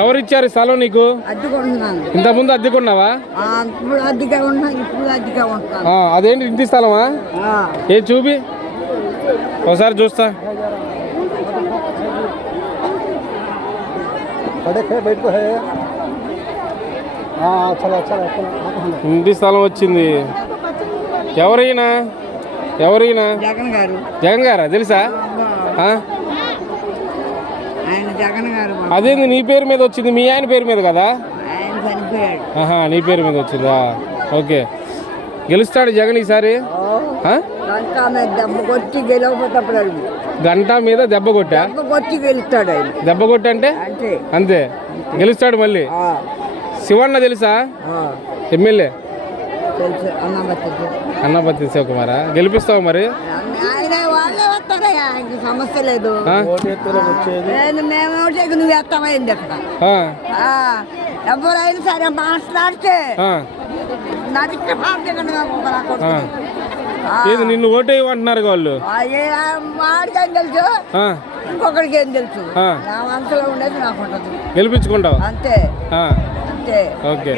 ఎవరిచ్చారు స్థలం నీకు? అద్దెకుంటున్నాను. ఇంతకుముందు అద్దెకున్నావా? ఇప్పుడు అద్దెగా ఉంటున్నాను. ఇప్పుడు అద్దెగా ఉంటున్నాను. అదేంటి ఇంటి స్థలమా? ఏ చూపి ఒకసారి చూస్తా. ఇంటి స్థలం వచ్చింది. ఎవరైనా జగన్ గారు. జగన్ గారా? తెలుసా? ఆయన జగన్ గారు. అదేంది నీ పేరు మీద వచ్చింది? మీ ఆయన పేరు మీద కదా? ఆయన చనిపోయాడు. నీ పేరు మీద వచ్చిందా? ఓకే. గెలుస్తాడు జగన్ ఈసారి? దెబ్బ కొట్టి గెలవపోతే గంట మీద దెబ్బ కొట్టా? కొట్టి గెలుస్తాడు ఆయన. దెబ్బ కొట్టి అంటే అంతే గెలుస్తాడు. మళ్ళీ శివన్న తెలుసా? ఎమ్మెల్యే అన్నపత్తి శివకుమారా? గెలిపిస్తావు మరి? ఆయన వాళ్ళే వస్తారయ్యా, ఆయనకి సమస్య లేదు. మేము నువ్వు వేస్తామైంది అక్కడ. ఎవరైనా సరే మాట్లాడితే ఏది నిన్ను ఓటేయమంటున్నారు వాళ్ళు? వాడికి ఏం తెలుసు, ఇంకొకరికి ఏం తెలుసు. నా మనసులో ఉండేది నాకు ఉండదు. గెలిపించుకుంటావు అంతే. ఓకే.